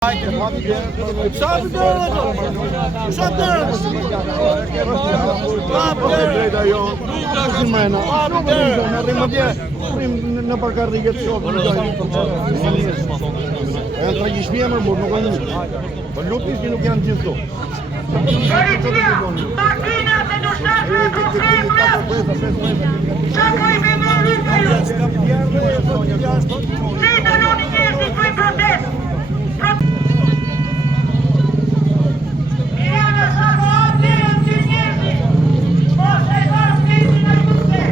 Në parkarriget shokë e tragjishmia më burë, nuk e një. Po lutnis që nuk janë gjithdo. Makina se do shtasë në konfliktë! Qa pojme në rritë ju? Si të noni njerëzit për protest? Janë sa vati e të njerëzit, ose e varë klimin e mëse.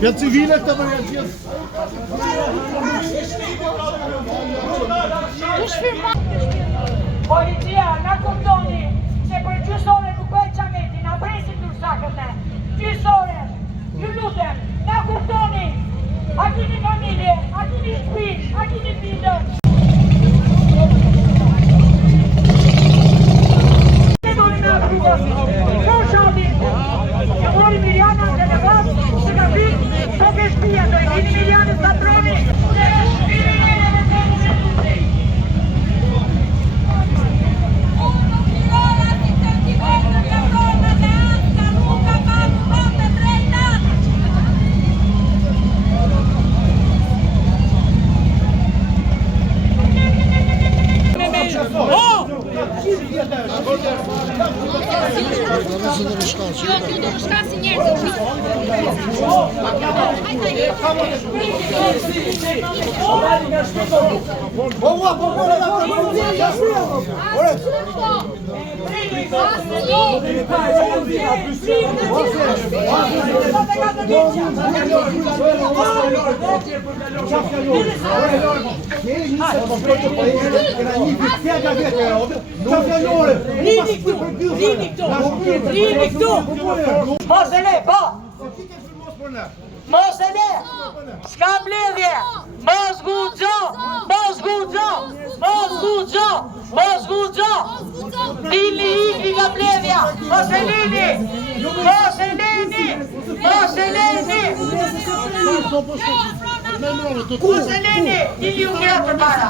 Pjatë civile këtë më janë gjithë. Policia, na kuptoni se për gjysore nuk bëjt qameti, na presit tursakët ne. Gjysore, ju lutem, na kuptoni, a kini familje, a kini shpi, a kini fidën. Ne doli me aktivosin, po shatin, që mori Mirjana dhe në vatë, që ka fikë, po ke shpia, do e kini Mirjanës patroni. Mos e le, po! Mos e le! S'ka mbledhje! Mos guxo! Mos guxo! Mos guxo! Mos guxo! Dili ikri nga mbledhja! Mos e lini! Mos e lini! Mos e lini! Mos e lini! Dili u ngra për para!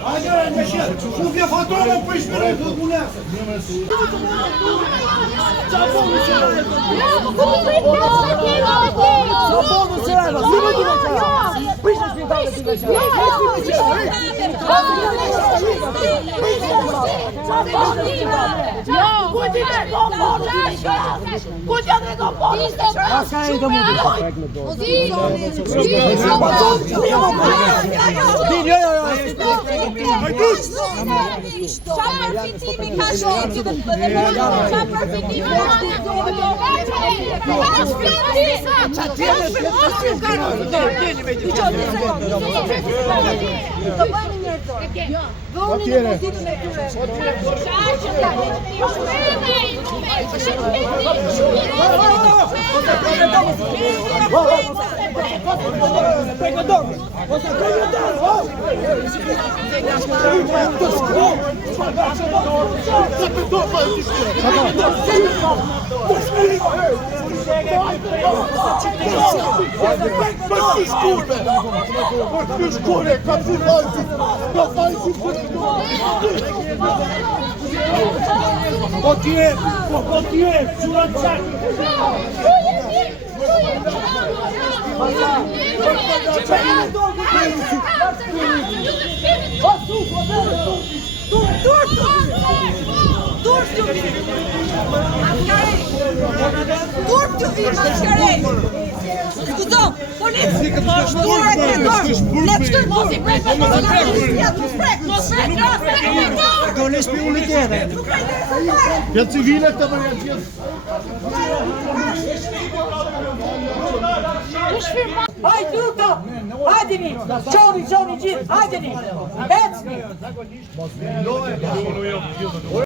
Hajde, në shetë, shufja fatrona për ishmire të punese. Qa po në qërajë? Qa po në qërajë? Si me të në qërajë? Prishtë në shpitale të në qërajë. Ja civile këta për janë gjithë. Hajde luta! Hajdeni! Qoni gjithë! Hajdeni! Ecni!